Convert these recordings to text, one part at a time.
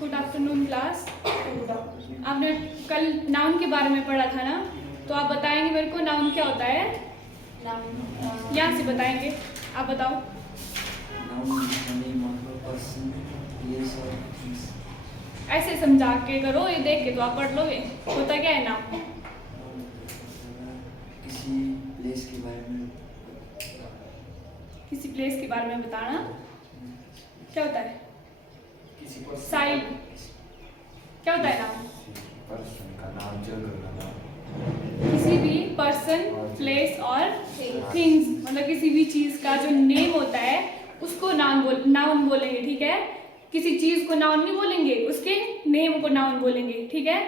Good afternoon class. आपने कल noun के बारे में पढ़ा था ना, तो आप बताएंगे मेरे को नाउन क्या होता है? यहाँ से बताएंगे, आप बताओ। ऐसे समझा के करो, ये देख के तो आप पढ़ लोगे। होता क्या है नाउन? किसी प्लेस के बारे में, किसी प्लेस के बारे में बताना। क्या होता है? साइड। क्या होता है नाउन? पर्सन का नाम, जगह का नाम, किसी भी पर्सन, प्लेस और थिंग्स, मतलब किसी भी चीज का जो नेम होता है उसको नाउन बोलेंगे, ठीक है। किसी चीज को नाउन नहीं बोलेंगे, उसके नेम को नाउन बोलेंगे, ठीक है।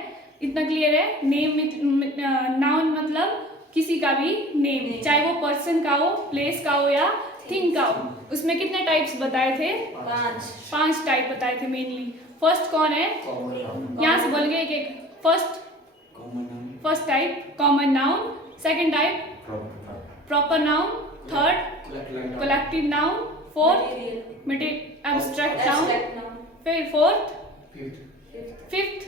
इतना क्लियर है? नेम नाउन मतलब किसी का भी नेम, चाहे वो पर्सन का हो, प्लेस का हो या थिंग का हो। उसमें कितने टाइप्स बताए थे? 5 टाइप बताए थे मेनली। फर्स्ट कौन है? यहाँ से बोलेंगे एक एक। First type common noun, second type proper noun, third collective noun, fourth abstract noun, फिर फिफ्थ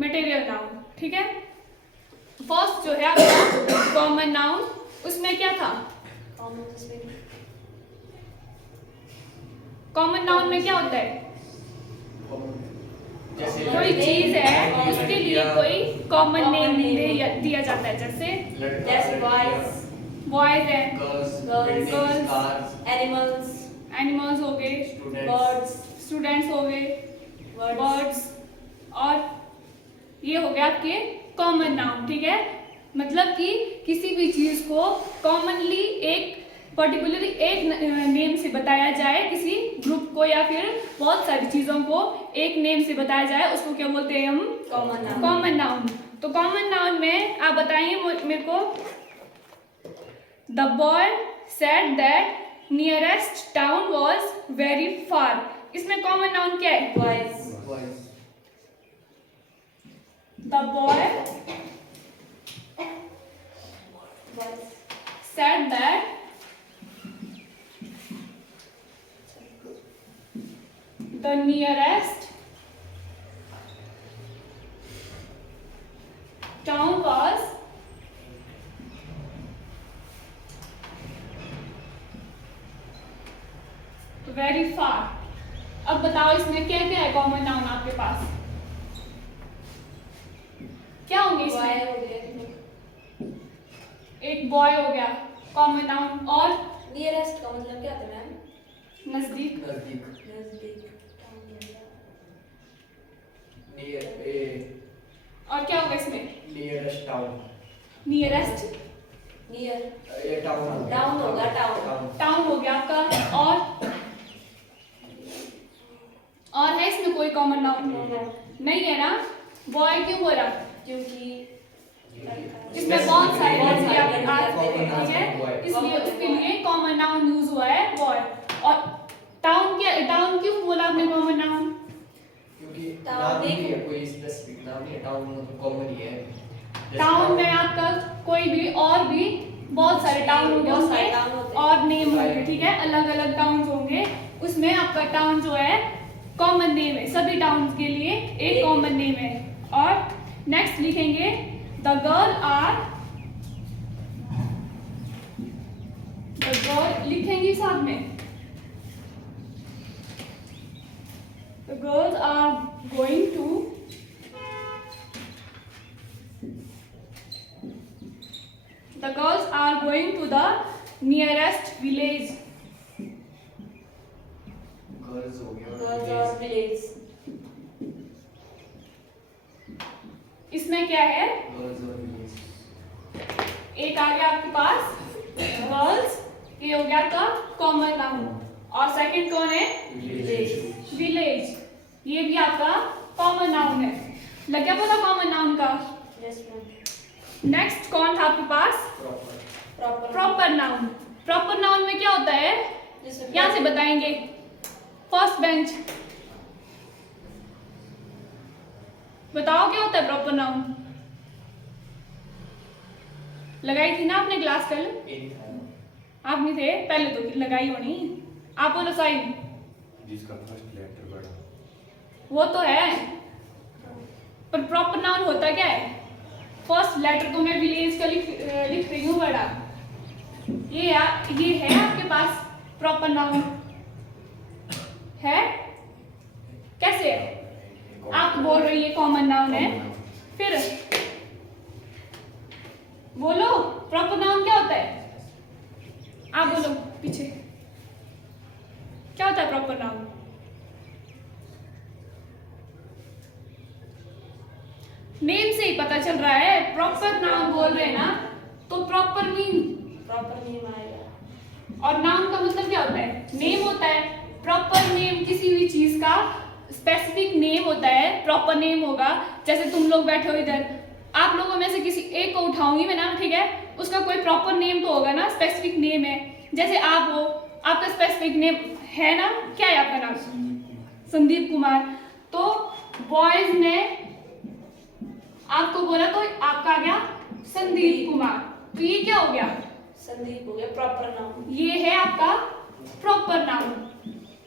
मटेरियल नाउन, ठीक है। फर्स्ट जो है आपका कॉमन नाउन, उसमें क्या था? कॉमन नाउन में क्या होता है? कोई चीज है उसके लिए कोई कॉमन नेम दिया जाता है, जैसे बॉयज है, गर्ल्स, एनिमल्स हो गए, स्टूडेंट्स हो गए, बर्ड्स, और ये हो गया आपके कॉमन नाउन, ठीक है। मतलब कि किसी भी चीज को कॉमनली एक पर्टिकुलर एक नेम से बताया जाए, किसी ग्रुप को या फिर बहुत सारी चीजों को एक नेम से बताया जाए, उसको क्या बोलते हैं हम? Common noun. तो कॉमन नाउन में आप बताएंगे मेरे को। The boy said that nearest town was very far. इसमें कॉमन नाउन क्या है? The boy said that the nearest town was very far। अब बताओ इसमें क्या क्या है कॉमन नाउन आपके पास? क्या होंगे इसमें? एक बॉय हो गया कॉमन नाउन, और नियरेस्ट का मतलब क्या होता है मैम? नजदीक। और क्या होगा इसमें? नियरेस्ट टाउन, नियरेस्ट टाउन होगा, टाउन हो गया आपका। और है इसमें कोई कॉमन नाउन? नहीं है ना। बॉय क्यों बोला? क्योंकि इसमें बहुत सारे ठीक है, इसलिए उसके लिए कॉमन नाउन यूज हुआ है बॉय। और टाउन क्यों बोला आपने कॉमन नाउन? क्योंकि नाम नहीं है, कोई स्पेसिफिक नाम नहीं है, टाउन मतलब कॉमन ही है। टाउन में आपका कोई भी और भी बहुत सारे टाउन होंगे और नेम होंगे, ठीक है, अलग अलग टाउन होंगे। उसमें आपका टाउन जो है कॉमन नेम है, सभी टाउन के लिए एक कॉमन नेम है। और नेक्स्ट लिखेंगे द गर्ल लिखेंगे साथ में। The girls are going to the nearest village। Girls हो गया, गर्ल्स और विलेज। इसमें क्या है? गर्ल्स और विलेज। एक आ गया आपके पास गर्ल्स, ये हो गया आपका कॉमन नाउन। और सेकंड कौन है? विलेज। ये भी आपका कॉमन नाउन है। लग गया पता कॉमन नाउन का? Yes ma'am. नेक्स्ट कौन था आपके पास? Proper noun. प्रॉपर नाउन में क्या होता है? यहाँ से बताएंगे। फर्स्ट बेंच, बताओ क्या होता है प्रॉपर नाउन? लगाई थी ना आपने क्लास कल? आप नहीं थे, पहले तो लगाई होनी। आप बोलो साइन। जिसका फर्स्ट लेटर बड़ा। वो तो है, पर प्रॉपर नाउन होता क्या है? फर्स्ट लेटर तो मैं विलेज का लिख रही हूँ बड़ा, ये है आपके पास प्रॉपर नाउन है? कैसे है? आप बोल रही है कॉमन नाउन है, फिर बोलो प्रॉपर नाउन क्या होता है? आप बोलो पीछे, क्या होता है प्रॉपर नाउन? नेम से ही पता चल रहा है, प्रॉपर नाउन बोल रहे हैं ना, तो प्रॉपर नेम आएगा। और नाउन का मतलब क्या होता है? नेम होता है। प्रॉपर नेम किसी भी चीज का स्पेसिफिक नेम होता है, प्रॉपर नेम होगा। जैसे तुम लोग बैठे हो इधर, आप लोगों में से किसी एक को उठाऊंगी मैं नाम, ठीक है, उसका कोई प्रॉपर नेम तो होगा ना, स्पेसिफिक नेम है। जैसे आप हो, आपका स्पेसिफिक नेम है ना, क्या है आपका नाम? संदीप कुमार। तो बॉयज ने आपको बोला तो आपका आ गया संदीप कुमार, तो ये क्या हो गया? संदीप हो गया प्रॉपर नाउन। ये है आपका प्रॉपर नाउन।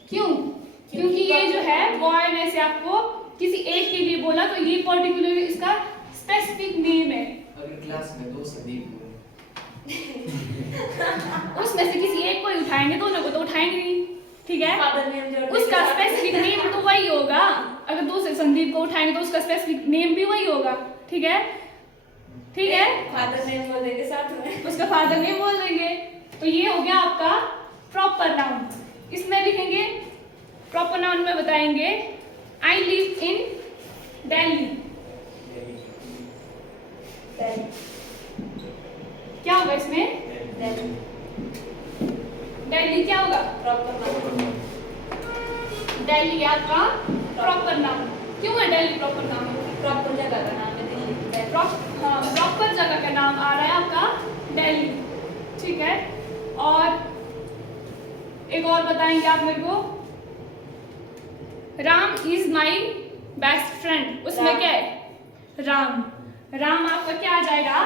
क्यों? क्योंकि ये जो है बॉय में से आपको किसी एक के लिए बोला, तो ये पर्टिकुलर इसका स्पेसिफिक नेम है। अगर क्लास में 2 संदीप हुए उसमें से किसी एक को ही उठाएंगे, दोनों को तो उठाएंगे नहीं, ठीक है? फादर नेम जोड़ उसका स्पेसिफिक नेम तो वही होगा। अगर दूसरे संदीप को उठाएंगे तो उसका स्पेसिफिक नेम भी वही होगा, ठीक है? ठीक है, फादर नेम बोल देंगे साथ में, उसका फादर नेम बोल देंगे। तो ये हो गया आपका प्रॉपर नाउन। इसमें लिखेंगे प्रॉपर नाउन में बताएंगे आई लिव इन दिल्ली। क्या होगा इसमें? दिल्ली क्या होगा? Proper noun. दिल्ली आपका प्रॉपर नाउन। क्यों है दिल्ली प्रॉपर नाउन? प्रॉपर जगह का नाम है दिल्ली। प्रॉपर जगह का नाम आ रहा है आपका दिल्ली, ठीक है? और एक और बताएंगे आप मेरे को, Ram is my best friend. उसमें क्या है? राम। राम आपका क्या आ जाएगा?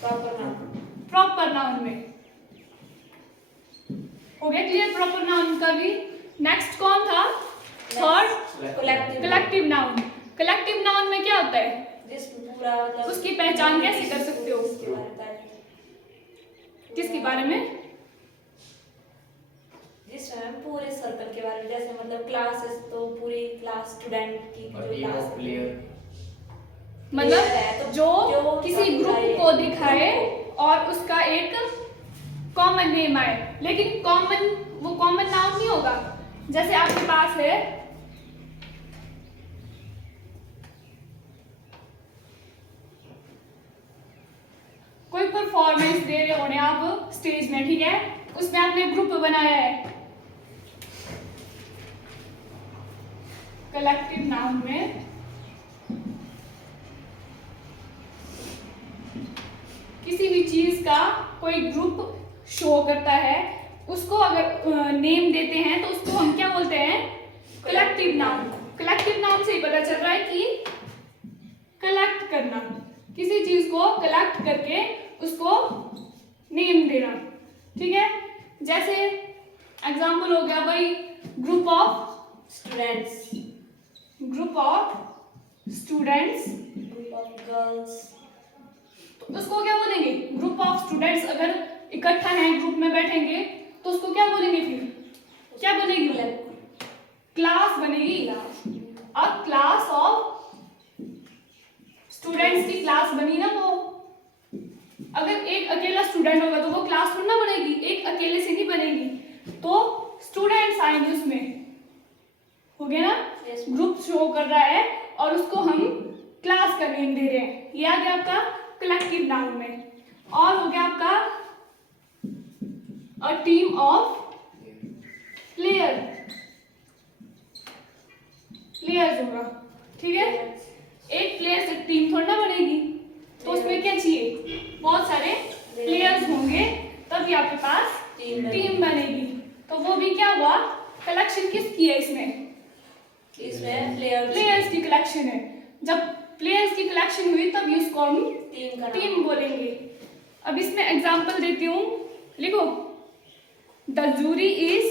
Proper noun. प्रॉपर नाउन में। हो गया क्लियर प्रॉपर नाउन का भी? नेक्स्ट कौन था? Third collective noun. Collective noun में क्या होता है? पूरा मतलब उसकी पहचान कैसे कर सकते हो? किसके बारे में? जिसमें पूरे सर्कल के बारे में, जैसे मतलब क्लासेस तो पूरी क्लास स्टूडेंट की जो क्लास मतलब तो जो किसी ग्रुप को दिखाए और उसका एक कॉमन नेम आए, लेकिन वो कॉमन नाउन नहीं होगा। जैसे आपके पास है कोई परफॉर्मेंस दे रहे होने आप स्टेज में, ठीक है, उसमें आपने ग्रुप बनाया है। कलेक्टिव नाउन में किसी भी चीज का कोई ग्रुप शो करता है, उसको अगर नेम देते हैं तो उसको हम क्या बोलते हैं? Collective noun. कलेक्टिव नाउन से ही पता चल रहा है कि कलेक्ट करना, किसी चीज को कलेक्ट करके उसको नेम देना, ठीक है? जैसे एग्जाम्पल हो गया भाई, group of students, group of students, group of girls, तो उसको क्या बोलेंगे? Group of students. अगर इकट्ठा है ग्रुप में बैठेंगे तो उसको क्या बोलेंगे? फिर क्या बनेगी? क्लास बनेगी। अब क्लास ऑफ स्टूडेंट्स की क्लास बनी ना, वो अगर एक अकेला स्टूडेंट होगा तो वो क्लास थोड़ी ना बनेगी, एक अकेले से नहीं बनेगी, तो स्टूडेंट्स आएंगे उसमें। हो गया ना? ग्रुप शो कर रहा है और उसको हम क्लास का नेम दे रहे हैं। ये आ गया आपका कलेक्टिव नाउन में। और हो गया आपका अ टीम ऑफ प्लेयर्स होगा, ठीक है? एक प्लेयर से टीम थोड़ी ना बनेगी, तो उसमें क्या चाहिए? बहुत सारे प्लेयर्स होंगे तभी आपके पास टीम बनेगी। तो वो भी क्या हुआ? कलेक्शन किसकी है इसमें? प्लेयर्स की कलेक्शन है। जब प्लेयर्स की कलेक्शन हुई तभी उसको हम टीम बोलेंगे। अब इसमें एग्जांपल देती हूँ, लिखो, the jury is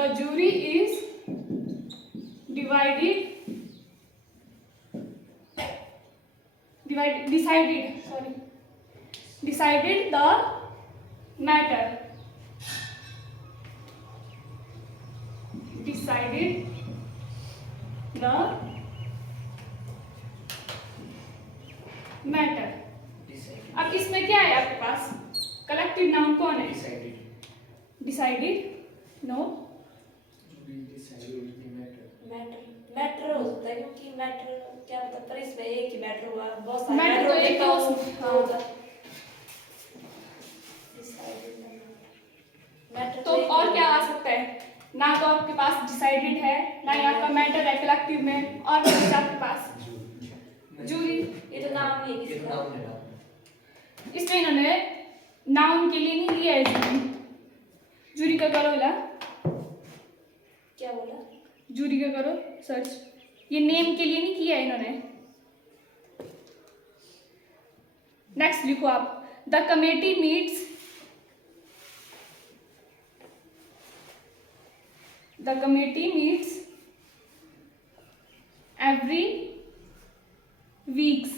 The jury is decided the matter. Decided the matter. अब इसमें क्या है आपके पास? कलेक्टिव नाउन कौन है? डिसाइडेड नो मैटर हो सकता है क्योंकि मैटर क्या पता, पर इसमें एक ही मैटर हुआ, बहुत सारे मैटर तो एक ही होगा। मैटर तो और क्या आ सकता है? ना तो आपके पास डिसाइडेड है, ना ही आपका मैटर है कलेक्टिव में, और क्या बचा आपके पास? जूरी। ये तो नाम नहीं है किसी का। इसमें इन्होंने नाउन के लिए नहीं लिया है जूरी। जूरी का करो ला, क्या बोला? जूरी का करो सर्च। ये नेम के लिए नहीं किया है इन्होंने। नेक्स्ट लिखो आप, the committee meets every weeks.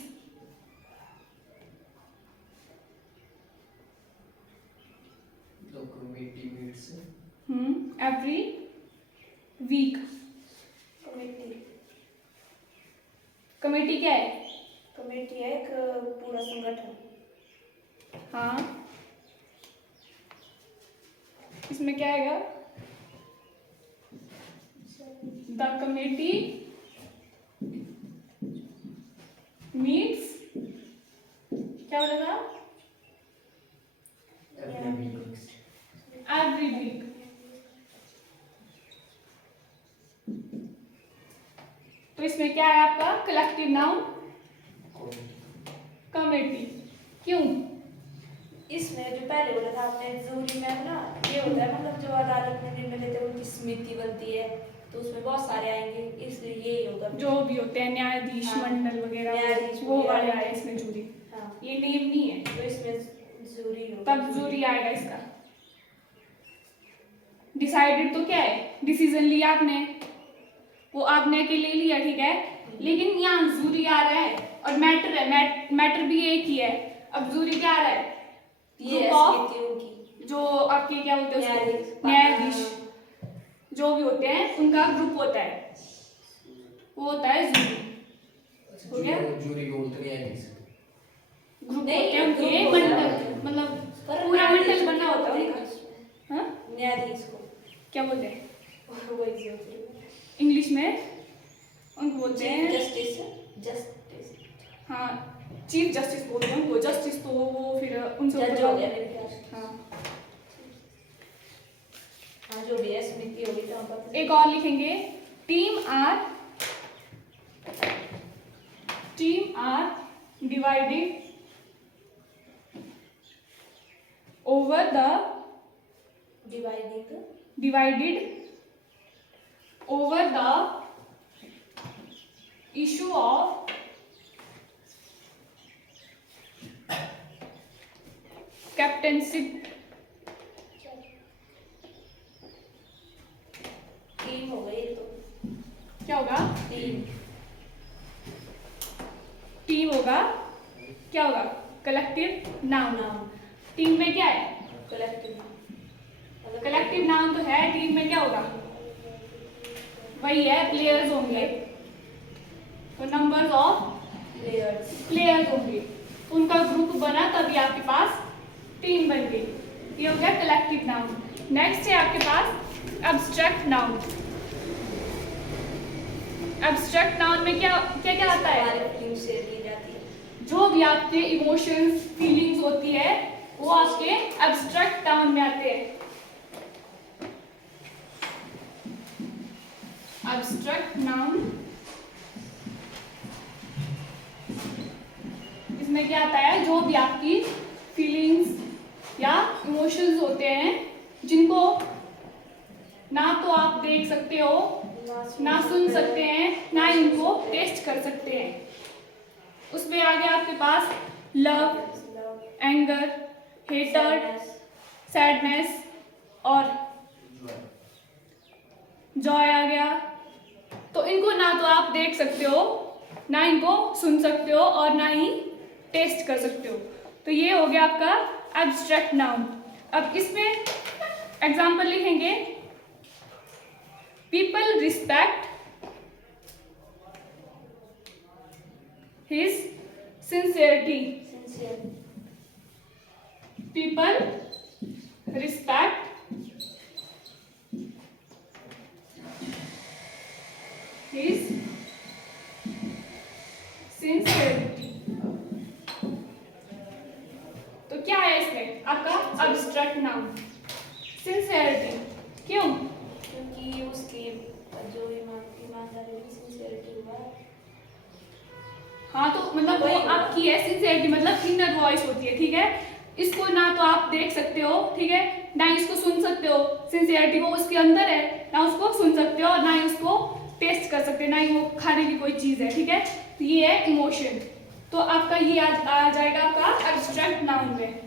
Every week. Committee क्या है? कमेटी है एक पूरा संगठन। हाँ, इसमें क्या आएगा? द कमेटी मीट्स, क्या बोला था? Every week. तो इसमें क्या है आपका कलेक्टिव नाउन? कमेटी। क्यों? इसमें जो पहले बोला था आपने जूरी में ना, ये होता है मतलब जो अदालत में निर्णय लेते हैं उनकी समिति बनती है, तो उसमें बहुत सारे आएंगे, इसलिए ये होगा। जो भी होते हैं न्यायाधीश, हाँ, मंडल वगैरह, न्यायाधीश वो वगैरह वाले आए इसमें जूरी। हाँ, ये नेम नहीं है, तो इसमें जूरी होगा। तब जूरी आएगा इसका। डिसाइडेड तो क्या है? डिसीजन लिया आपने, वो आपने के ले लिया, ठीक है, लेकिन यहाँ जूरी आ रहा है और मैटर है, मैटर भी एक ही है। अब जूरी क्या आ रहा है? ये Group of- समिति उनकी, जो आपके क्या होते हैं उसको? न्यायाधीश। न्यायाधीश जो भी होते हैं उनका ग्रुप होता है, वो होता है जूरी। हो गया? जूरी को बोलते हैं न्यायाधीश। ग्रुप नहीं, होते हैं उनके, group मंडल, होता है। मतलब पर पूरा न्यायाधीश मंडल को बना क्या होता है बोलते हैं उनका। इसमें? हाँ, न्यायाधीश को क्या बोलते हैं वो एग्जाम्पल इंग्लिश में? उनको बोलते हैं, जस्टिस। हाँ, चीफ जस्टिस बोलते हैं उनको। जस्टिस तो वो फिर उनसे जज ऊपर हो होता गया है। मेरे ख्याल से। हाँ, हाँ, जो भी है समिति होगी तो हम पता एक और लिखेंगे, team are divided over the issue of captainship. Team हो गई तो क्या होगा? टीम टीम होगा, क्या होगा? Collective noun. टीम में क्या है? कलेक्टिव कलेक्टिव नाउन तो है, टीम में क्या होगा? वही है, प्लेयर्स होंगे, तो नंबर्स ऑफ प्लेयर्स होंगे, उनका ग्रुप बना तभी आपके पास टीम बन गई। ये हो गया कलेक्टिव नाउन। नेक्स्ट है आपके पास एब्स्ट्रैक्ट नाउन। एब्स्ट्रैक्ट नाउन में क्या क्या क्या आता है? फीलिंग शेयर की जाती है। जो भी आपके इमोशंस, फीलिंग्स होती है, वो आपके एब्स्ट्रैक्ट नाउन में आते हैं। एब्स्ट्रैक्ट नाउन, इसमें क्या आता है? जो भी आपकी फीलिंग्स या इमोशंस होते हैं, जिनको ना तो आप देख सकते हो, ना सुन सकते हैं, ना इनको टेस्ट कर सकते हैं। उसमें आगे आपके पास लव, एंगर, हेटर्ड, सैडनेस और जॉय आ गया। तो इनको ना तो आप देख सकते हो, ना इनको सुन सकते हो, और ना ही टेस्ट कर सकते हो। तो ये हो गया आपका एब्स्ट्रैक्ट नाउन। अब इसमें एग्जाम्पल लिखेंगे, people respect his sincerity. Sincere, people respect his sincerity. तो क्या है इसमें आपका एब्स्ट्रैक्ट नाउन, सिंसियरिटी। क्यों? क्योंकि उसकी जो ईमानदारी की सिंसियरिटी हुआ है। हाँ, तो मतलब वो आपकी है सिंसियरिटी, मतलब इनर वॉइस होती है, ठीक है। इसको ना तो आप देख सकते हो, ठीक है, ना ही इसको सुन सकते हो। सिंसियरिटी वो उसके अंदर है, ना उसको सुन सकते हो और ना ही उसको टेस्ट कर सकते हो, ना ही वो खाने की कोई चीज है, ठीक है। तो ये है इमोशन। तो आपका ये आ जाएगा आपका एब्स्ट्रैक्ट नाउन में।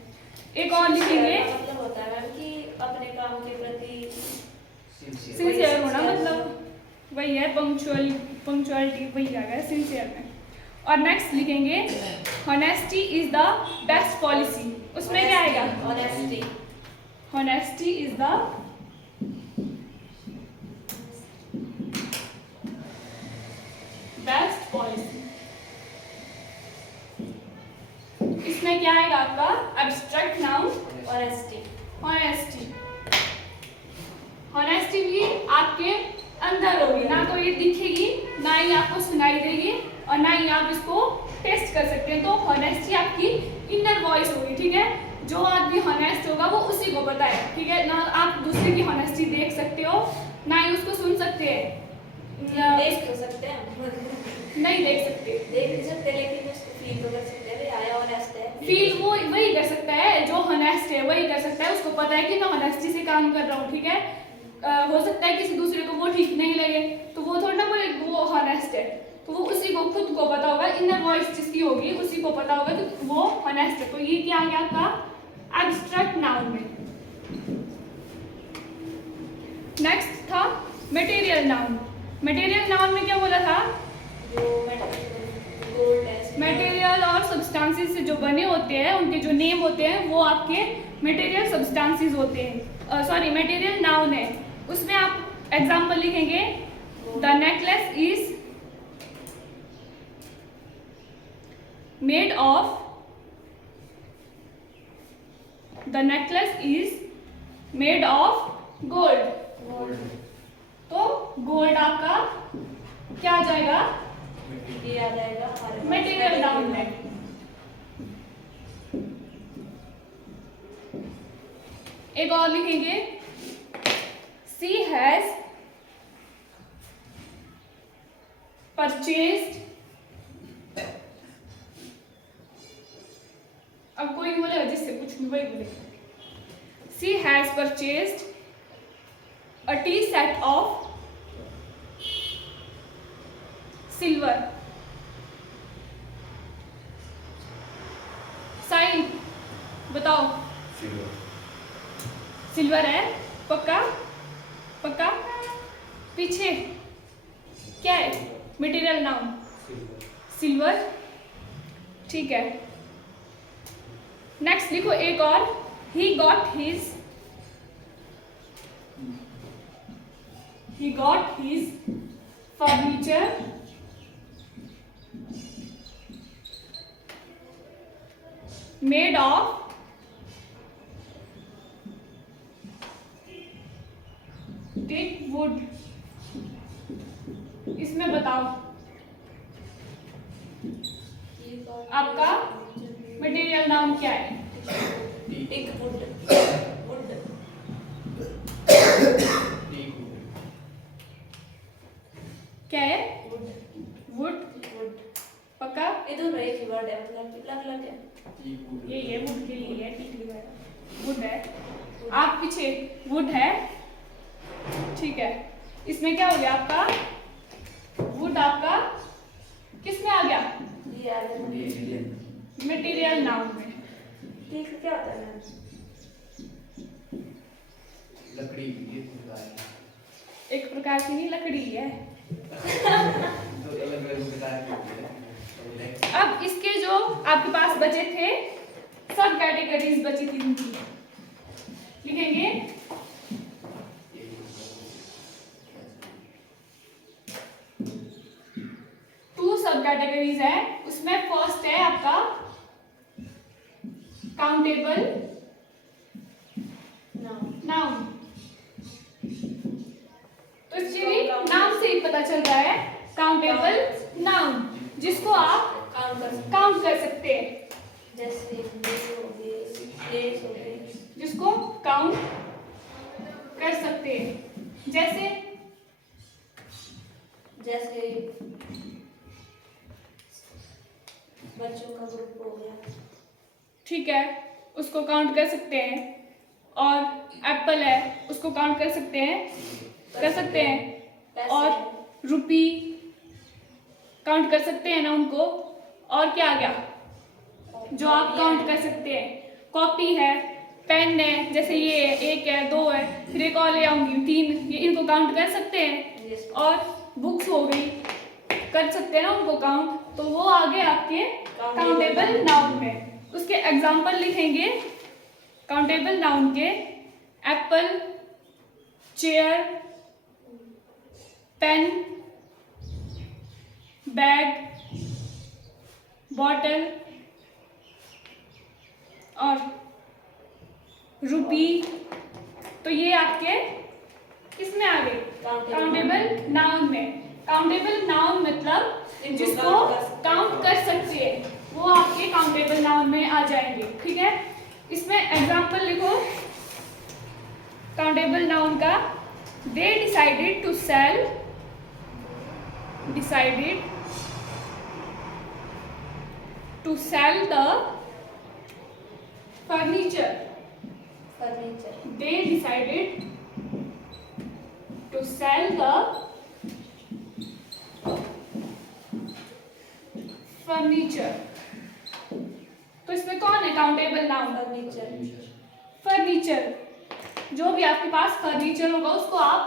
एक और लिखेंगे, मतलब होता है मैम कि अपने काम के प्रति सिंसियर होना, मतलब वही है पंक्चुअलिटी, वही आ गया सिंसियर में। और नेक्स्ट लिखेंगे, honesty is the best policy. उसमें क्या आएगा? Honesty, honesty is the best policy. इसमें क्या आएगा आपका abstract noun? Honesty. Honesty. Honesty भी आपके अंदर होगी, ना तो ये दिखेगी, ना ही आपको सुनाई देगी, और ना ही आप इसको टेस्ट कर सकते हैं। तो होनेस्टी आपकी इनर वॉइस होगी, ठीक है। जो आदमी होनेस्ट होगा वो उसी को पता है, ठीक है। ना आप दूसरे की होनेस्टी देख सकते हो, ना ही उसको सुन सकते हैं, देख तो सकते हैं, नहीं देख सकते, देख नहीं सकते, लेकिन उसको फील तो कर सकते हैं, भाई आया ऑनेस्ट है। फील वो वही कर सकता है, जो होनेस्ट है वही कर सकता है। उसको पता है कि मैं होनेस्टी से काम कर रहा हूँ, ठीक है। हो सकता है किसी दूसरे को वो ठीक नहीं लगे, तो वो थोड़ा ना बोले वो होनेस्ट है, तो वो उसी को खुद को पता होगा, इनर वॉइस जिसकी होगी उसी को पता होगा कि वो होनेस्ट है। तो ये क्या आ गया आपका एब्स्ट्रैक्ट नाउन में। नेक्स्ट था मटेरियल नाउन। मटेरियल नाउन में क्या बोला था? जो गोल्ड है, मटेरियल और सब्सटेंसेस से जो बने होते हैं, उनके जो नेम होते हैं वो आपके मटेरियल सब्सटेंसेस होते हैं, सॉरी मटेरियल नाउन है। उसमें आप एग्जांपल लिखेंगे, the necklace is made of, the necklace is made of gold. तो गोल्ड आपका क्या आ जाएगा? ये आ जाएगा मटेरियल नाउन में। एक और लिखेंगे, सी हैज परचेज्ड, अब कोई बोलेगा जिससे कुछ नहीं वही बोलेगा, she has purchased a tea set of silver. Sign बताओ, सिल्वर है पक्का? पक्का? पीछे क्या है? मटेरियल नाउन सिल्वर, ठीक है। नेक्स्ट लिखो एक और, he got his furniture made of thick wood। इसमें बताओ आपका मटेरियल नाउन क्या है? एक वुड, वुड क्या है? Would, would, would. पक्का? ये दोनों एक ही वर्ड है, मतलब अलग अलग है। ये है वुड के लिए है, ठीक लिखा है, वुड है। आप पीछे वुड है, ठीक है। इसमें क्या हो गया आपका? वुड आपका किस में आ गया? ये आ गया मटेरियल नाउन में। ठीक है, क्या होता है मैम? लकड़ी की ये होता है। एक प्रकार की नहीं, लकड़ी है। तो अलग अलग प्रकार की होती है। तो next, अब इसके जो आपके पास बचे थे सब कैटेगरीज बची थी उनकी, लिखेंगे। टू सब कैटेगरीज है, उसमें फर्स्ट है आपका काउंटेबल नाउन। तो इसलिए नाम से ही पता चल रहा है काउंटेबल नाउन, जिसको आप काउंट कर सकते हैं, जैसे ये हो गए, प्लेट्स हो गए, जिसको काउंट कर सकते हैं। जैसे जैसे बच्चों का ग्रुप हो गया, ठीक है, उसको काउंट कर सकते हैं। और एप्पल है, उसको काउंट कर सकते हैं। पैसे, और रुपी काउंट कर सकते हैं ना उनको। और क्या आ गया जो आप काउंट कर सकते हैं? कॉपी है, पेन है, जैसे ये एक है, दो है, फिर एक और ले आऊंगी, 3, ये इनको काउंट कर सकते हैं। और बुक्स हो गई, कर सकते हैं ना उनको काउंट, तो वो आ गए आपके काउंटेबल नाउन में। उसके एग्जाम्पल लिखेंगे काउंटेबल नाउन के। Apple, chair, pen, bag, bottle और रुपी। तो ये आपके किस में आ गए? काउंटेबल नाउन में। काउंटेबल नाउन मतलब जिसको काउंट कर सकते हैं, वो आपके काउंटेबल नाउन में आ जाएंगे। ठीक है, इसमें एग्जाम्पल लिखो काउंटेबल नाउन का। They decided to sell, to sell the furniture. They decided to sell the furniture. तो इसमें कौन है काउंटेबल नाउन? फर्नीचर। जो भी आपके पास फर्नीचर होगा उसको आप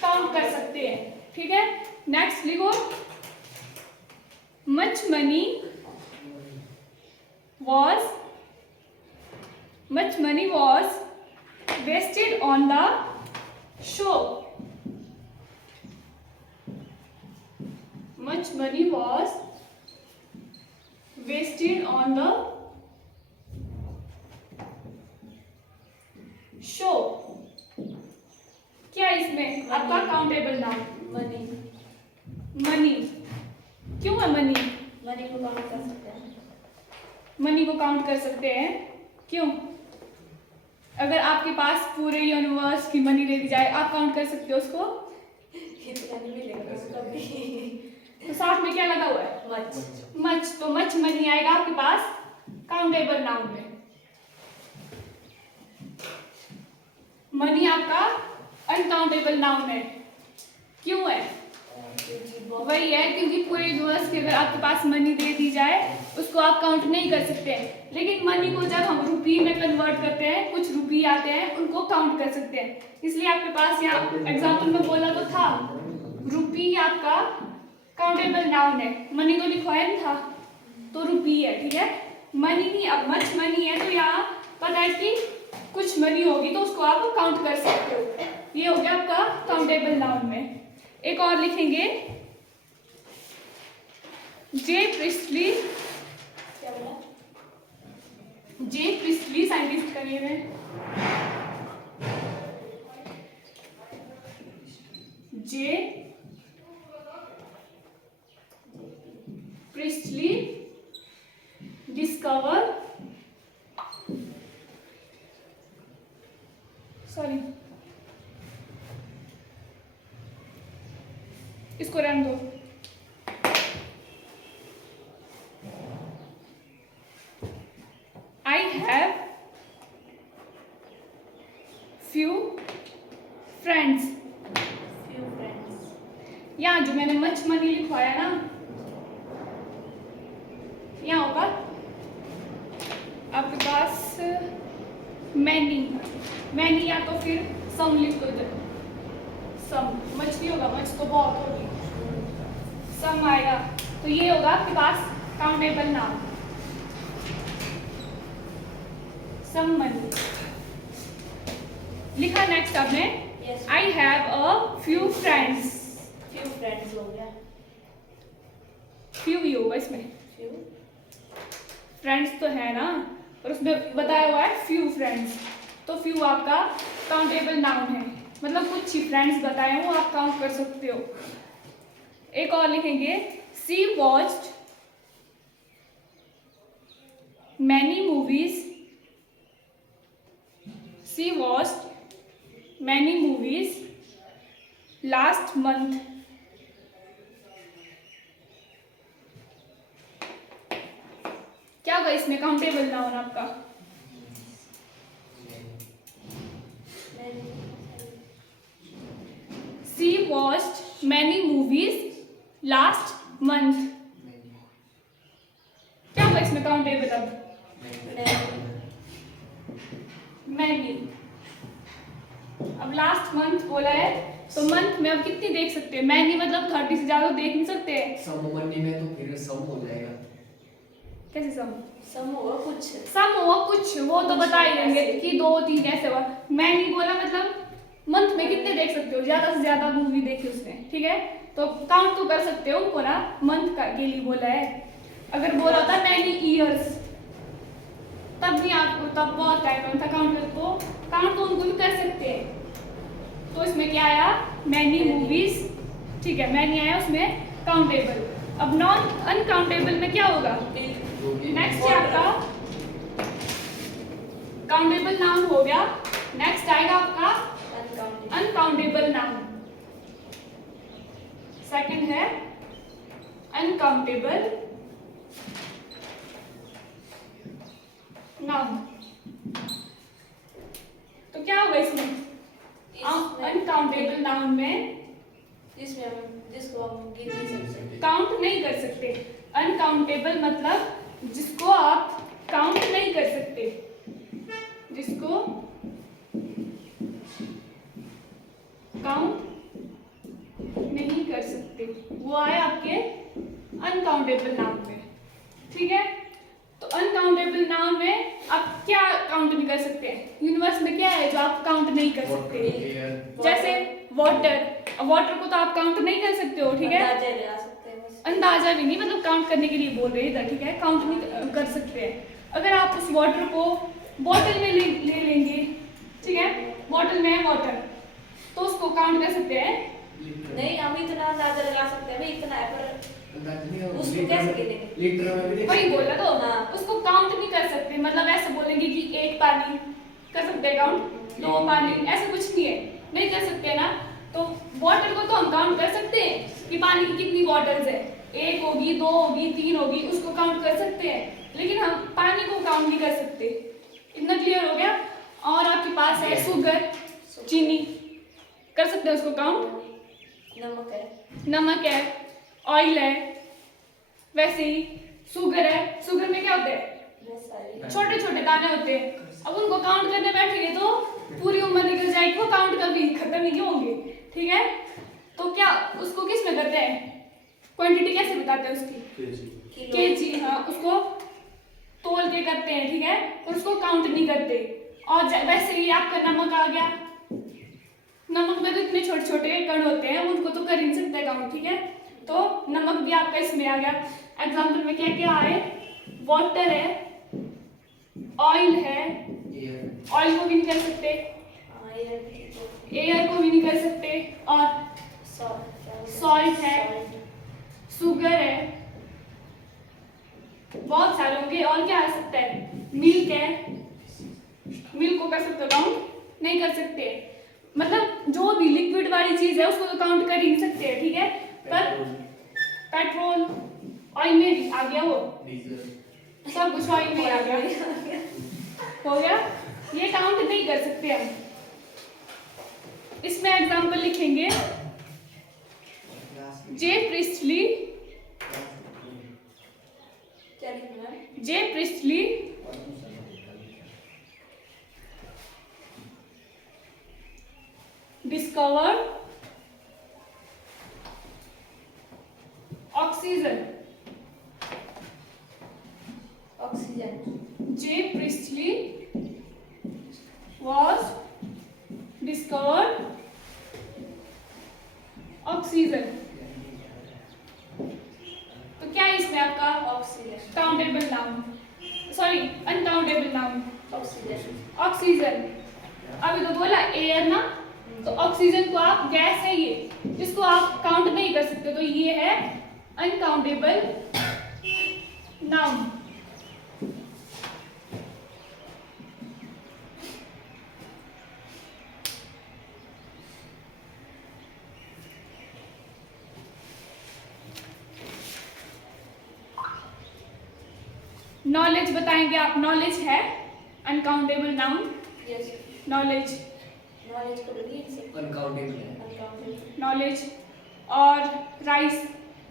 काउंट कर सकते हैं। ठीक है, नेक्स्ट लिखो much money was wasted on the show. Much money was wasted on the show. क्या इसमें आपका काउंटेबल नाउन? मनी। क्यों है मनी? मनी को काउंट कर सकते हैं। मनी को काउंट कर सकते हैं, क्यों? अगर आपके पास पूरे यूनिवर्स की मनी दे दी जाए, आप काउंट कर सकते हो उसको? तो साथ में क्या लगा हुआ है? मच। तो मच मनी आएगा आपके पास काउंटेबल नाउन में। मनी आपका अनकाउंटेबल नाउन है। क्यों है? वही है क्योंकि पूरे यूनिवर्स की अगर आपके पास मनी दे दी जाए उसको आप काउंट नहीं कर सकते हैं। लेकिन मनी को जब हम रुपी में कन्वर्ट करते हैं, कुछ रुपी आते हैं, उनको काउंट कर सकते हैं। इसलिए आपके पास यहाँ एग्जाम्पल में बोला तो था, रुपी आपका काउंटेबल नाउन है। मनी तो लिखवाया नहीं था, तो रुपी है। ठीक है, मनी नहीं। अब मच मनी है तो यहाँ पता है कि कुछ मनी होगी तो उसको आप काउंट कर सकते हो। ये हो गया आपका काउंटेबल नाउन में। एक और लिखेंगे जे प्रिस्टली। क्या बोला? जे प्रिस्टली साइंटिस्ट का नेम है। जे प्रिस्टली डिस्कवर, सॉरी इसको रहने दो। I have few friends. यहाँ जो मैंने मच मनी लिखवाया ना, यहाँ होगा आपके पास मैनी। मैनी या तो फिर सम लिख दो, सम, मछली होगा, मछ तो बहुत होगी, सम आएगा। तो ये होगा आपके पास काउंटेबल नाउन, सम मनी। लिखा नेक्स्ट आपने, Yes. I have a few friends. few friends हो गया, फ्यू ही होगा इसमें, few फ्रेंड्स तो है ना, पर उसमें बताया हुआ है फ्यू फ्रेंड्स, तो फ्यू आपका काउंटेबल नाउन है, मतलब कुछ ही फ्रेंड्स बताए हो, आप काउंट कर सकते हो। एक और लिखेंगे, she watched many movies, she watched many movies last month. क्या होगा इसमें काउंटेबल नाउन आपका? She watched many movies last month. क्या होगा इसमें काउंटेबल अब? मैनी। अब लास्ट मंथ बोला है, तो मंथ में अब कितनी देख सकते हैं? मैनी मतलब 30 से ज्यादा देख नहीं सकते हैं। सम मनी में तो फिर सम हो जाएगा। कैसे सम? सम होगा कुछ, सम हुआ कुछ, वो तो बता ही देंगे कि 2 3 ऐसे हुआ। मैनी बोला मतलब मंथ में कितने देख सकते हो, ज्यादा से ज्यादा मूवी देखी उसने, ठीक है, तो काउंट तो कर सकते हो, पूरा मंथ का के लिए बोला है। अगर बोला होता मैनी ईयर्स, तब भी आपको तब बहुत टाइम था काउंट कर, तो काउंट तो उनको भी कर सकते हैं। तो इसमें क्या आया, मैनी मूवीज, ठीक है, मैनी आया उसमें काउंटेबल। अब नॉन अनकाउंटेबल में क्या होगा? नेक्स्ट है आपका काउंटेबल नाउन हो गया, नेक्स्ट आएगा आपका अनकाउंटेबल नाउन। सेकंड है अनकाउंटेबल नाउन। तो क्या होगा इसमें? अनकाउंटेबल नाउन में जिसमें हम जिसको हम गिन नहीं सकते, काउंट नहीं कर सकते। अनकाउंटेबल मतलब जिसको आप काउंट नहीं कर सकते, जिसको काउंट नहीं कर सकते, वो आए आपके अनकाउंटेबल नाउन में, ठीक है। तो अनकाउंटेबल नाउन में आप क्या काउंट नहीं कर सकते? यूनिवर्स में क्या है जो आप काउंट नहीं कर सकते? जैसे वाटर, वाटर को तो आप काउंट नहीं कर सकते हो, ठीक है, अंदाजा लगा सकते हैं बस। अंदाजा भी नहीं, मतलब काउंट करने के लिए बोल रहे हैं इधर, ठीक है, काउंट नहीं कर सकते हैं। अगर आप उस वाटर को बॉटल में ले लेंगे, ठीक है, बॉटल में है वाटर, तो उसको काउंट कर सकते हैं? नहीं, हम इतना अंदाजा लगा सकते हैं, भाई इतना है, पर उसको लीटर कैसे में- गिनेंगे? लीटर में भी देख वही सकते बोला तो, हाँ। उसको काउंट नहीं कर सकते, मतलब ऐसे बोलेंगे कि 1 पानी कर सकते हैं काउंट, 2 पानी, ऐसा कुछ नहीं है, नहीं कर सकते ना। तो वाटर को तो हम काउंट कर सकते हैं कि पानी की कितनी बॉटल्स है, 1 होगी, 2 होगी, 3 होगी, उसको काउंट कर सकते हैं, लेकिन हम पानी को काउंट नहीं कर सकते। इतना क्लियर हो गया। और आपके पास है शुगर, चीनी, कर सकते हैं उसको काउंट। नमक है, नमक है, ऑयल है, वैसे ही शुगर है, शुगर में क्या होता है? बहुत सारी छोटे छोटे दाने होते हैं। अब उनको काउंट करने बैठेंगे तो पूरी उम्र निकल जाएगी, वो काउंट कभी खत्म ही नहीं होंगे, ठीक है। तो क्या उसको किस में करते हैं, क्वांटिटी कैसे बताते हैं उसकी? केजी, हाँ, उसको तोल के करते हैं, ठीक है, और उसको काउंट नहीं करते। और वैसे ही आपका नमक आ गया, नमक में तो इतने छोटे छोटे कण होते हैं, उनको तो कर ही नहीं सकते काउंट, ठीक है, तो नमक भी आपका इसमें आ गया। एग्जाम्पल में क्या क्या आए, वाटर है, ऑयल है, ऑयल को भी नहीं कर सकते, हाँ, ये एयर को भी नहीं कर सकते, और Salt है। शुगर है, बहुत सारे होंगे। और क्या आ सकता है? मिल्क है, मिल्क को कर सकते हो काउंट? नहीं कर सकते। मतलब जो भी लिक्विड वाली चीज है उसको तो काउंट कर ही नहीं सकते, ठीक है, पर पेट्रोल ऑयल में भी आ गया, वो सब कुछ ऑयल में आ गया, हो गया, ये काउंट नहीं कर सकते हम। इसमें एग्जांपल लिखेंगे, जे प्रिस्टली, क्या लिखना है? जे प्रिस्टली discovered कॉल्ड ऑक्सीजन। तो क्या है इसमें आपका oxygen, countable noun, sorry uncountable noun oxygen, oxygen. अभी तो बोला एयर ना, तो ऑक्सीजन को आप गैस है ये, इसको आप काउंट नहीं कर सकते, तो ये है अनकाउंटेबल नाउन। नॉलेज बताएंगे आप, नॉलेज है uncountable noun, yes, knowledge, knowledge को बोलिए इनसे, अनकाउंटेबल है। Uncountable, knowledge. और राइस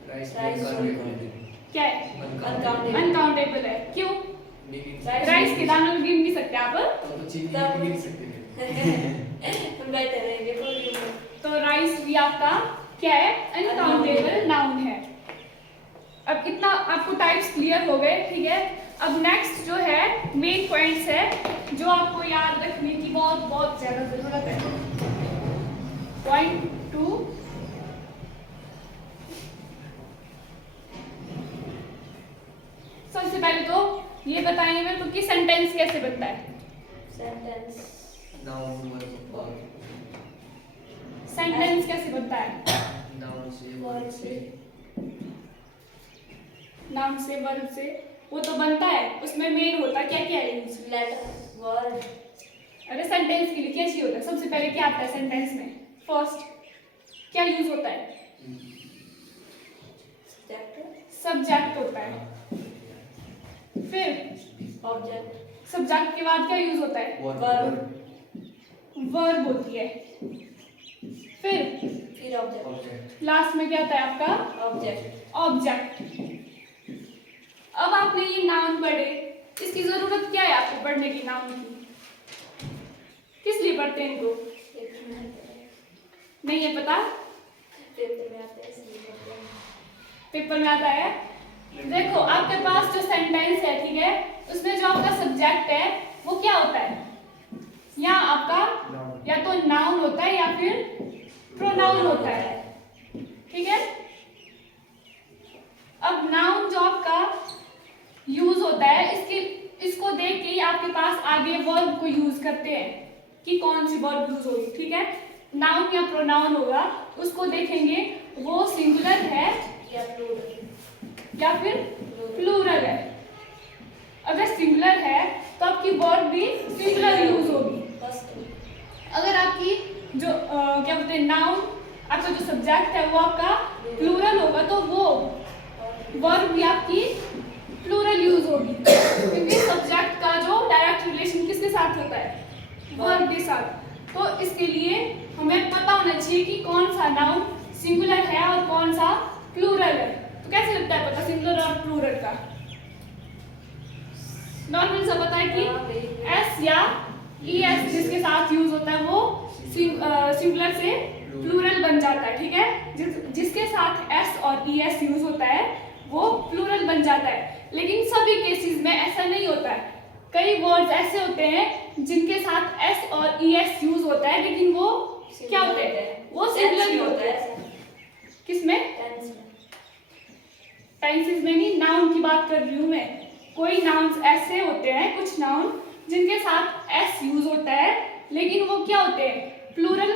राइस राइस अनकाउंटेबल क्या है अनकाउंटेबल, अनकाउंटेबल है, क्यों? राइस- राइस के दानों को गिन नहीं सकते आप, तो चीनी भी गिन सकते थे। हम बैठे रहेंगे पूरी उम्र। तो राइस भी आपका क्या है अनकाउंटेबल नाउन है। अब इतना आपको टाइप्स क्लियर हो गए, ठीक है। अब नेक्स्ट जो है मेन पॉइंट्स है जो आपको याद रखने की बहुत बहुत ज्यादा जरूरत है। पॉइंट 2, सबसे पहले तो ये बताएंगे मेरे को कि सेंटेंस कैसे बनता है। सेंटेंस, नाउन वर्ब सेंटेंस कैसे बनता है? नाउन से वर्ब वर्ब से, नाउन से, वर्ब से, वो तो बनता है, उसमें मेन होता क्या क्या है यूज। लेटर, वर्ड, अरे सेंटेंस के लिए क्या चाहिए होता है? सबसे पहले क्या आता है सेंटेंस में? फर्स्ट क्या यूज होता है? सब्जेक्ट, सब्जेक्ट होता है। फिर ऑब्जेक्ट, सब्जेक्ट के बाद क्या यूज होता है? वर्ब वर्ब होती है। फिर ऑब्जेक्ट, ऑब्जेक्ट लास्ट में क्या आता है आपका? Object, object. अब आपने ये नाउन पढ़े, इसकी जरूरत क्या है आपको पढ़ने की नाउन की? किस लिए पढ़ते हैं इनको? पेपर में आते हैं, नहीं है पता? पेपर में आते हैं इसलिए पढ़ते हैं। पेपर में आता है। देखो आपके पास जो सेंटेंस है, ठीक है, उसमें जो आपका सब्जेक्ट है वो क्या होता है? यहाँ आपका या तो नाउन होता है या फिर प्रोनाउन होता है, ठीक है। अब नाउन जो आपका यूज होता है, इसको देख के ही आपके पास आगे वर्ब को यूज करते हैं कि कौन सी वर्ब यूज होगी, ठीक है। नाउन या प्रोनाउन होगा, उसको देखेंगे वो सिंगुलर है या प्लूरल, या फिर प्लूरल है। अगर सिंगुलर है तो आपकी वर्ब भी सिंगुलर यूज होगी। फर्स्ट, अगर आपकी जो क्या बोलते हैं नाउन, आपका जो सब्जेक्ट है वो आपका प्लूरल होगा तो वो वर्ब भी आपकी प्लूरल यूज होगी, क्योंकि सब्जेक्ट का जो डायरेक्ट रिलेशन किसके साथ होता है? वर्ब के साथ। तो इसके लिए हमें पता होना चाहिए कि कौन सा नाउन सिंगुलर है और कौन सा प्लूरल है। तो कैसे लगता है पता सिंगुलर और प्लूरल का? नॉर्मल सा पता है कि एस या ई एस जिसके साथ यूज होता है वो सिंगुलर से प्लूरल बन जाता है, ठीक है। जिसके साथ एस और ई एस यूज होता है वो प्लूरल बन जाता है। लेकिन सभी केसेस में ऐसा नहीं होता है। कई वर्ड्स ऐसे होते हैं जिनके साथ एस और ई एस यूज होता है लेकिन वो क्या होते हैं? वो सिंगुलर ही होते हैं। किसमें? टेंस में, टेंसेस में नहीं, नाउन की बात कर रही हूँ मैं। कोई नाउन्स ऐसे होते हैं, कुछ नाउन जिनके साथ एस यूज होता है लेकिन वो क्या होते हैं? प्लूरल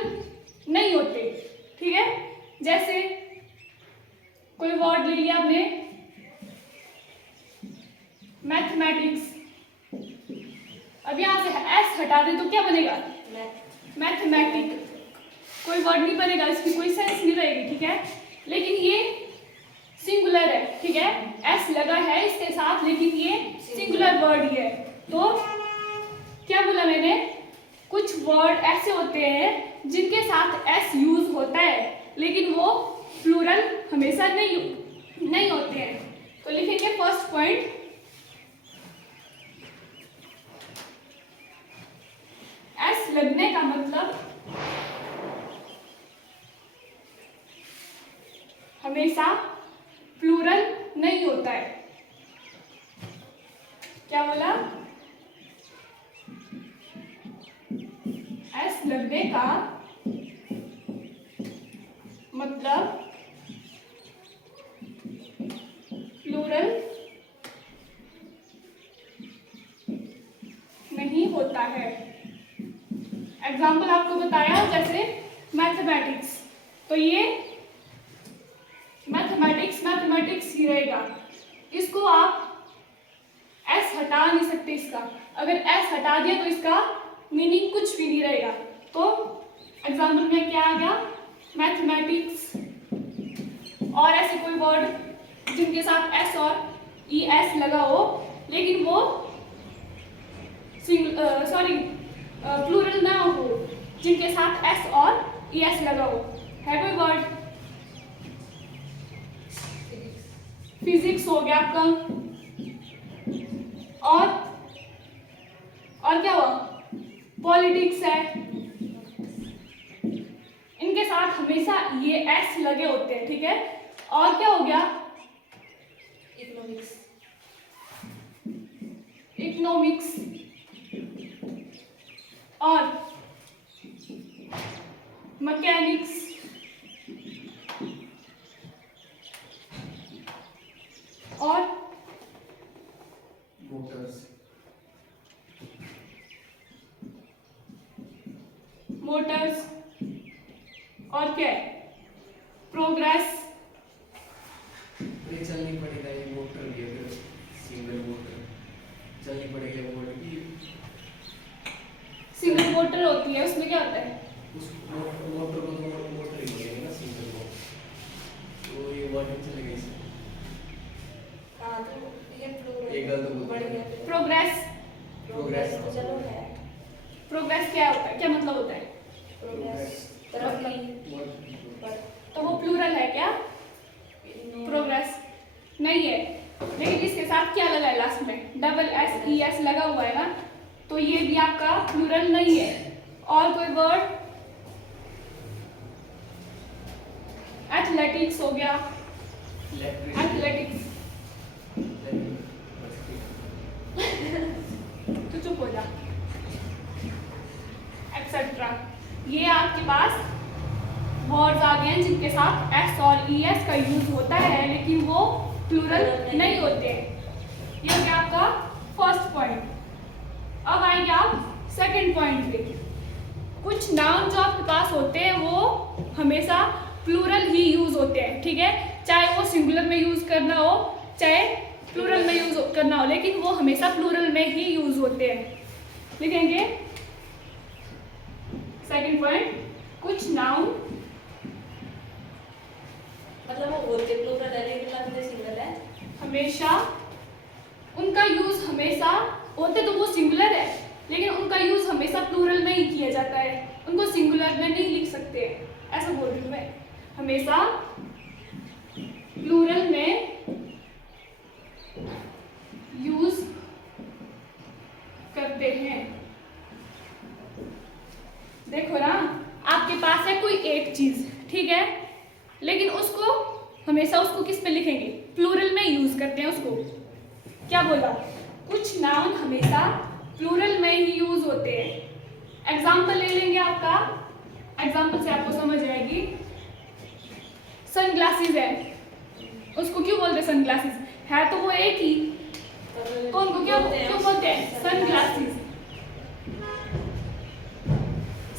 नहीं होते, ठीक है। जैसे कोई वर्ड ले लिया आपने मैथमेटिक्स, अब यहाँ से एस हटा दे तो क्या बनेगा? मैथमेटिक। कोई वर्ड नहीं बनेगा, इसकी कोई सेंस नहीं रहेगी, ठीक है। लेकिन ये सिंगुलर है, ठीक है, एस लगा है इसके साथ लेकिन ये सिंगुलर वर्ड ही है। तो क्या बोला मैंने? कुछ वर्ड ऐसे होते हैं जिनके साथ एस यूज होता है लेकिन वो प्लूरल हमेशा नहीं होते हैं। तो लिखेंगे फर्स्ट पॉइंट, एस लगने का मतलब हमेशा प्लूरल नहीं होता है। क्या बोला? एस लगने का मतलब प्लूरल नहीं होता है। एग्जाम्पल आपको बताया, जैसे मैथमेटिक्स, तो ये मैथमेटिक्स ही रहेगा। इसको आप एस हटा नहीं सकते इसका, अगर एस हटा दिया तो इसका मीनिंग कुछ भी नहीं रहेगा। तो एग्जाम्पल में क्या आ गया, मैथमेटिक्स। और ऐसे कोई वर्ड जिनके साथ एस और ई एस लगा हो लेकिन वो प्लूरल ना हो, जिनके साथ एस और ई एस लगा हो, है कोई वर्ड? फिजिक्स हो गया आपका, और क्या हुआ, पॉलिटिक्स है। इनके साथ हमेशा ये एस लगे होते हैं, ठीक है। और क्या हो गया, इकोनॉमिक्स और मैकेनिक्स और मोटर्स और क्या है, प्रोग्रेस। ये चलनी पड़ेगा, ये मोटर भी है, सिंगल मोटर चलनी पड़ेगी। मोटर की सिंगल मोटर होती है, उसमें क्या होता है, उस मोटर को तो मोटर ही बोलेंगे ना, सिंगल मोटर। तो ये वर्ड चलेगा इसमें। हाँ तो ये एक गलत बोल बढ़िया। प्रोग्रेस। प्रोग्रेस तो चलो है। प्रोग्रेस क्या होता है, क्या मतलब होता है, प्रोग्रेस तरक्की। तो वो प्लूरल है क्या, प्रोग्रेस नहीं है। लेकिन इसके साथ क्या लगा है लास्ट में, डबल एस ई एस लगा हुआ है ना, तो ये भी आपका प्लूरल नहीं है। और कोई वर्ड, एथलेटिक्स हो गया, एथलेटिक्स, तो चुप हो जा, एक्सेट्रा। ये आपके पास वर्ड्स आ गए हैं जिनके साथ एस और ई एस का यूज होता है लेकिन वो प्लूरल नहीं होते हैं। ये हो गया आपका फर्स्ट पॉइंट। अब आएंगे आप सेकंड पॉइंट पे। कुछ नाउन जो आपके पास होते हैं वो हमेशा प्लूरल ही यूज होते हैं, ठीक है, चाहे वो सिंगुलर में यूज करना हो चाहे प्लूरल में यूज करना हो, लेकिन वो हमेशा प्लूरल में ही यूज होते हैं। लिखेंगे सेकंड पॉइंट, कुछ नाउन मतलब वो होते प्लूरल है लेकिन लगते सिंगल है, हमेशा उनका यूज हमेशा होते तो वो सिंगुलर है लेकिन उनका यूज हमेशा प्लूरल में ही किया जाता है, उनको सिंगुलर में नहीं लिख सकते, ऐसा बोल रही हूँ मैं। हमेशा प्लूरल में यूज करते हैं। देखो ना, आपके पास है कोई एक चीज, ठीक है, लेकिन उसको हमेशा उसको किस में लिखेंगे, प्लूरल में यूज करते हैं उसको। क्या बोला, कुछ नाउन हमेशा प्लूरल में ही यूज होते हैं। एग्जाम्पल ले लेंगे आपका, एग्जाम्पल से आपको समझ आएगी। सनग्लासेस है, उसको क्यों बोलते हैं सनग्लासेस, है तो वो एक ही, तो उनको क्यों बोलते हैं सनग्लासेस।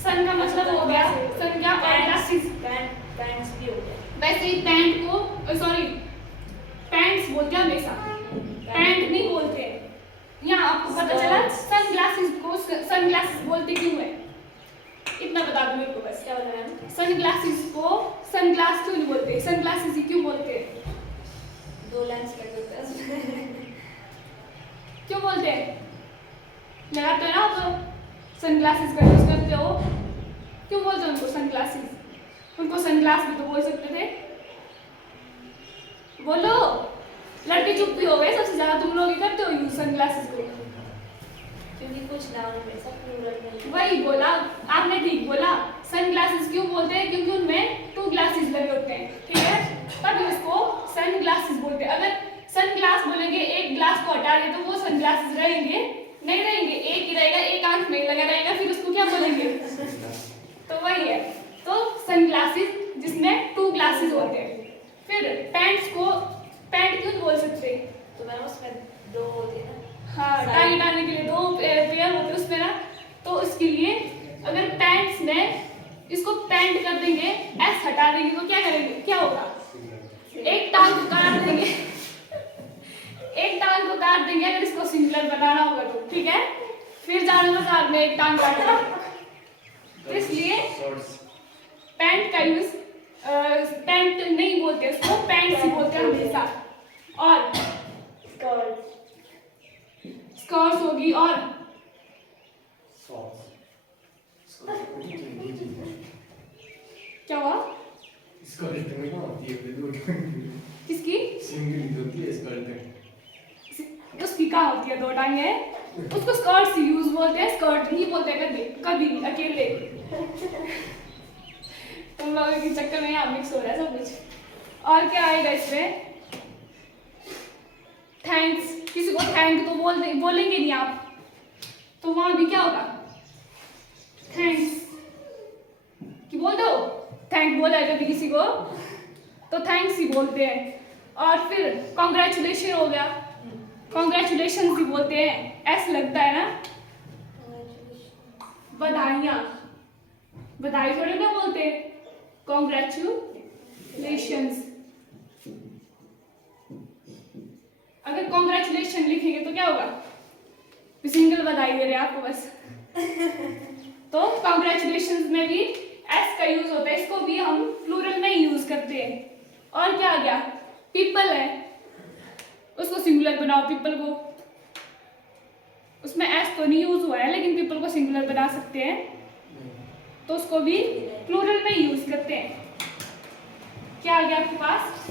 सन का मतलब हो गया, सन क्या, ग्लासेस, पैंट्स भी हो गया। वैसे ही पैंट को, सॉरी पैंट्स बोलते हैं हमेशा, पैंट नहीं बोलते हैं। यहाँ आपको पता चला सनग्लासेस को सनग्लासेस बोलते क्यों है, इतना बता दो मेरे को बस। क्या बोल रहे हैं, सनग्लासेस को सनग्लास क्यों नहीं बोलते, सनग्लासेस ही क्यों बोलते हैं, दो लेंस लगे होते हैं उसमें। क्यों बोलते हैं, लगाते हो ना आप सनग्लासेस का यूज करते हो, क्यों बोलते हो उनको सनग्लासेस, उनको सनग्लास भी तो बोल सकते थे। बोलो, लड़के चुप भी हो गए, सबसे ज्यादा तुम लोग ही करते हो यूज सनग्लासेस को। क्योंकि कुछ नाउन हमेशा प्लूरल में, वही बोला आपने, ठीक बोला। सनग्लासेस क्यों बोलते हैं, क्योंकि उनमें 2 ग्लासेस लगे होते हैं, ठीक है, तभी उसको सनग्लासेस बोलते हैं। अगर सनग्लास बोलेंगे, एक ग्लास को हटा दें तो वो सनग्लासेस रहेंगे नहीं रहेंगे, एक ही रहेगा, एक आंख में लगा रहेगा, फिर उसको क्या बोलेंगे वही है। तो सनग्लासेस जिसमें 2 ग्लासेस होते हैं। फिर पैंट्स को पैंट क्यों बोल सकते? तो मैंने उसमें 2 होते हैं ना। हाँ, टाई डालने के लिए 2 पेयर होते हैं उसमें ना। तो उसके लिए अगर पैंट्स में इसको पैंट कर देंगे, एस हटा देंगे तो क्या करेंगे, क्या होगा? एक टांग को काट देंगे एक टांग को काट देंगे अगर इसको सिंगुलर बनाना होगा तो, ठीक है। फिर जाने बाजार में एक टांग काट देंगे। तो इसलिए पैंट का यूज पैंट नहीं बोलते उसको, पैंट्स ही बोलते हैं हमेशा। और स्कर्ट्स होगी और क्या हुआ? किसकी? उसकी कहाँ होती है 2 टांगें? उसको स्कर्ट्स यूज बोलते हैं, स्कर्ट नहीं बोलते कभी कभी अकेले। तुम लोगों के चक्कर में यहाँ मिक्स हो रहा है सब कुछ। और क्या आएगा इसमें? थैंक्स, किसी को थैंक तो बोलेंगे नहीं आप, तो वहां भी क्या होगा? थैंक्स कि बोल दो, थैंक बोला है कभी किसी को तो थैंक्स ही बोलते हैं। और फिर कॉन्ग्रेचुलेशन हो गया, कॉन्ग्रेचुलेशन ही बोलते हैं, ऐसा लगता है ना। बधाइयाँ, बधाई थोड़े ना बोलते, कॉन्ग्रेचुलेशंस। अगर कॉन्ग्रेचुलेशन लिखेंगे तो क्या होगा? सिंगल बधाई दे रहे हैं आपको बस। तो कॉन्ग्रेचुलेशंस में भी एस का यूज होता है, इसको भी हम प्लूरल में यूज करते हैं। और क्या आ गया? पीपल है, उसको सिंगुलर बनाओ पीपल को। उसमें एस तो नहीं यूज हुआ है लेकिन पीपल को सिंगुलर बना सकते हैं, तो उसको भी प्लूरल में यूज करते हैं। क्या आ गया आपके पास?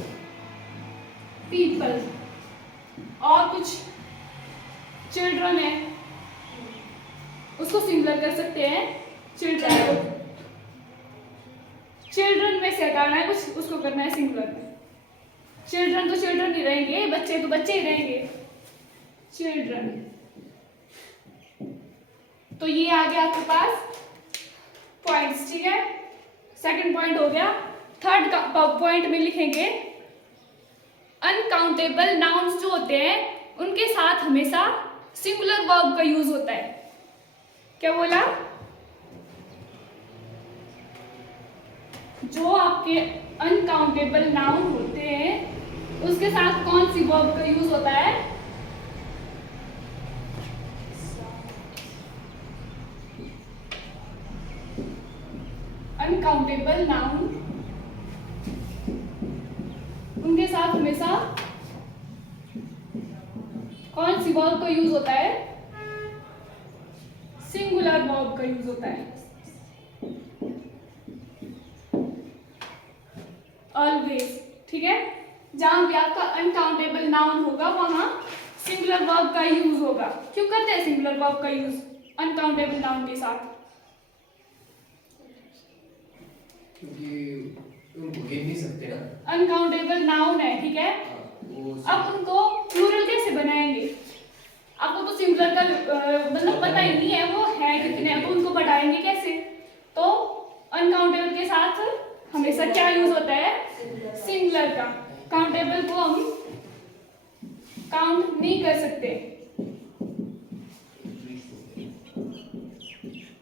पीपल। और कुछ चिल्ड्रन है, उसको सिंगुलर कर सकते हैं, चिल्ड्रन को। चिल्ड्रन में से हटाना है कुछ, उसको करना है सिंगुलर में। चिल्ड्रन तो चिल्ड्रन ही रहेंगे, बच्चे तो बच्चे ही रहेंगे, चिल्ड्रन। तो ये आ गया आपके पास पॉइंट्स, ठीक है। सेकंड पॉइंट हो गया। थर्ड पॉइंट में लिखेंगे अनकाउंटेबल नाउन्स जो होते हैं उनके साथ हमेशा सिंगुलर वर्ब का यूज होता है। क्या बोला? जो आपके अनकाउंटेबल नाउन होते हैं उसके साथ कौन सी वर्ब का यूज होता है? अनकाउंटेबल नाउन, उनके साथ हमेशा कौन सी वर्ब का यूज होता है? सिंगुलर वर्ब का यूज होता है। ऑलवेज, ठीक है। जहां भी आपका अनकाउंटेबल नाउन होगा वहां सिंगुलर वर्ब का यूज होगा। क्यों करते हैं सिंगुलर वर्ब का यूज अनकाउंटेबल नाउन के साथ? क्योंकि उनको गिन नहीं सकते ना। अनकाउंटेबल नाउन है, ठीक है। अब उनको प्लूरल कैसे बनाएंगे? आपको तो सिंगुलर का मतलब पता ही नहीं है वो है कितने, तो उनको बढ़ाएंगे कैसे? तो अनकाउंटेबल के साथ हमेशा क्या यूज होता है? सिंगुलर का। काउंटेबल को हम काउंट नहीं कर सकते।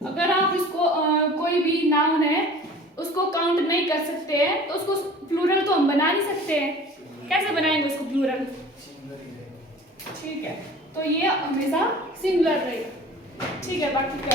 अगर आप इसको कोई भी नाउन है उसको काउंट नहीं कर सकते हैं तो उसको प्लूरल तो हम बना नहीं सकते हैं। कैसे बनाएंगे उसको प्लूरल? ठीक है, तो ये हमेशा सिंगुलर रहेगा, ठीक है। बाकी क्या